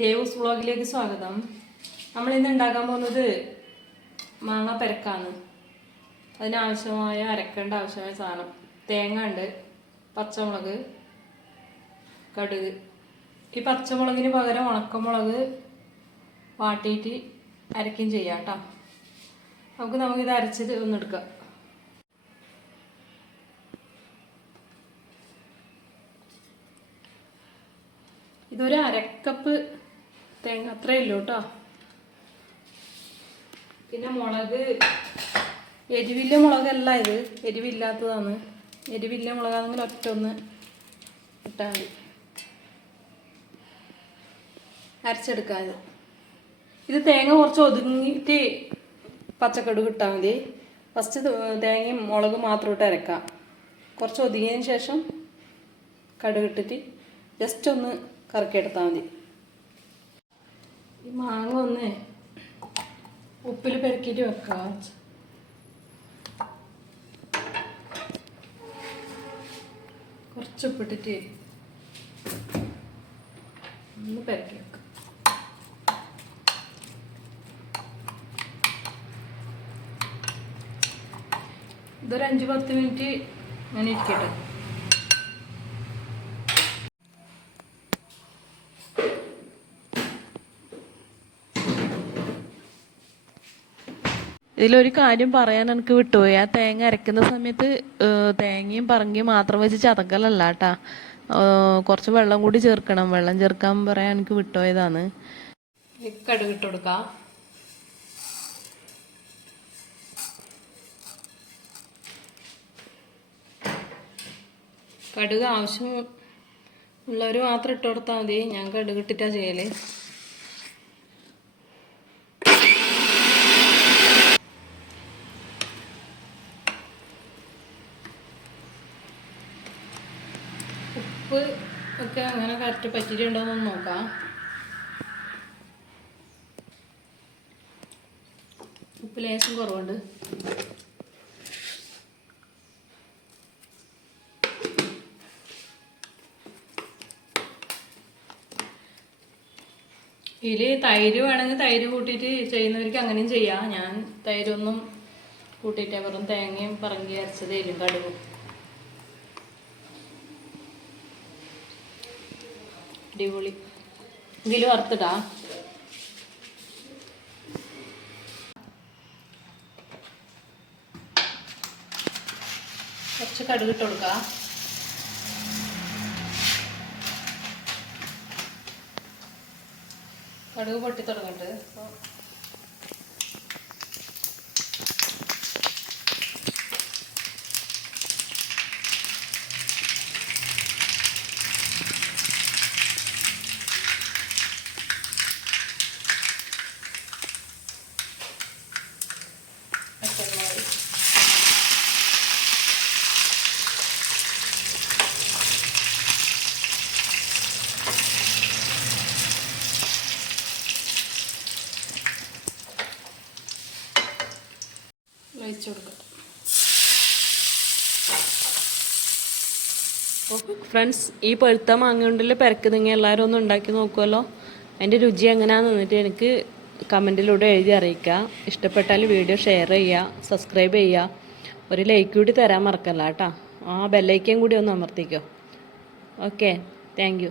ദേവൂസ് വ്ളോഗിലേക്ക് സ്വാഗതം. നമ്മൾ ഇന്ന് ഉണ്ടാക്കാൻ പോകുന്നത് മാങ്ങ പെരക്കാണ്. അതിനാവശ്യമായ അരക്കേണ്ട ആവശ്യമായ സാധനം. തേങ്ങ ഉണ്ട് പച്ചമുളക് കടുക്. ഈ പച്ചമുളകിന് പകരം ഉണക്കമുളക് വാട്ടിയിട്ട് അരക്കുകയും ചെയ്യാം കേട്ടോ നമുക്ക് നമുക്കിത് അരച്ചത് ഒന്നെടുക്കാം ഇതൊരു അരക്കപ്പ് തേങ്ങ അത്രേ ഉള്ളൂ കേട്ടോ. പിന്നെ മുളക് എരിവില്ല മുളകല്ല ഇത്. എരിവില്ലാത്തതാണ്. എരിവില്ല മുളകാണെങ്കിൽ ഒറ്റ ഒന്ന് ഇട്ടാൽ മതി. അരച്ചെടുക്കാതെ ഇത്. തേങ്ങ കുറച്ച് ഒതുങ്ങിയിട്ട് പച്ചക്കടു ഇട്ടാൽ മതി. ഫസ്റ്റ് തേങ്ങയും മുളകും മാത്രം ഇട്ട് അരക്കാം. കുറച്ച് ഒതുങ്ങിയതിന് ശേഷം കടുകിട്ടിട്ട് ജസ്റ്റ് ഒന്ന് കറക്കി കറക്കിയെടുത്താൽ മതി. ഈ മാങ്ങ ഒന്ന് ഉപ്പിൽ പെരക്കിട്ട് വെക്കാം. കുറച്ച് ഉപ്പിട്ടിട്ട് ഒന്ന് പെരക്കി വെക്കാം. ഇതൊരു അഞ്ച് പത്ത് മിനിറ്റ് ഞാൻ ഇരിക്കട്ടെ. ഇതിലൊരു കാര്യം പറയാൻ എനിക്ക് വിട്ടുപോയി. ആ തേങ്ങ അരക്കുന്ന സമയത്ത് തേങ്ങയും പറങ്ങിയും മാത്രം വെച്ച് ചതക്കലല്ല കേട്ടാ കുറച്ച് വെള്ളം കൂടി ചേർക്കണം. വെള്ളം ചേർക്കാൻ പറയാൻ എനിക്ക് വിട്ടുപോയതാണ്. കടുക് കടുക് ആവശ്യം ഉള്ളവർ മാത്രം ഇട്ട് കൊടുത്താൽ മതി. ഞാൻ കടുക് ഇട്ടിട്ടാണ് ചെയ്യൽ. ഉപ്പ് ഒക്കെ അങ്ങനെ കറക്റ്റ് പറ്റിയിട്ടുണ്ടോന്ന് നോക്കാം. ഉപ്പ് ലേശം കുറവുണ്ട്. ഇതിൽ തൈര് വേണമെങ്കിൽ തൈര് കൂട്ടിയിട്ട് ചെയ്യുന്നവർക്ക് അങ്ങനെയും ചെയ്യാം. ഞാൻ തൈരൊന്നും കൂട്ടിയിട്ടേ വെറും തേങ്ങയും പറങ്കി അരച്ചതേലും കടുകും. അടിപൊളി. ഇതിൽ വറുത്തിടാ. കുറച്ച് കടുക് ഇട്ട് കൊടുക്കാം. കടുക് പൊട്ടി തുടങ്ങട്ട്. അപ്പോൾ ഒഴിച്ചു കൊടുക്കാം ഫ്രണ്ട്സ് ഈ പഴുത്ത മാങ്ങ നിങ്ങൾ എല്ലാവരും ഒന്ന് ഉണ്ടാക്കി നോക്കുമല്ലോ അതിന്റെ രുചി എങ്ങനെയാണെന്ന് എന്നിട്ട് എനിക്ക് കമന്റിലൂടെ എഴുതി അറിയിക്കുക. ഇഷ്ടപ്പെട്ടാൽ വീഡിയോ ഷെയർ ചെയ്യുക സബ്സ്ക്രൈബ് ചെയ്യുക. ഒരു ലൈക്ക് കൂടി തരാൻ മറക്കല്ല കേട്ടോ. ആ ബെല്ലൈക്കൻ കൂടി ഒന്ന് അമർത്തിക്കോ. Okay thank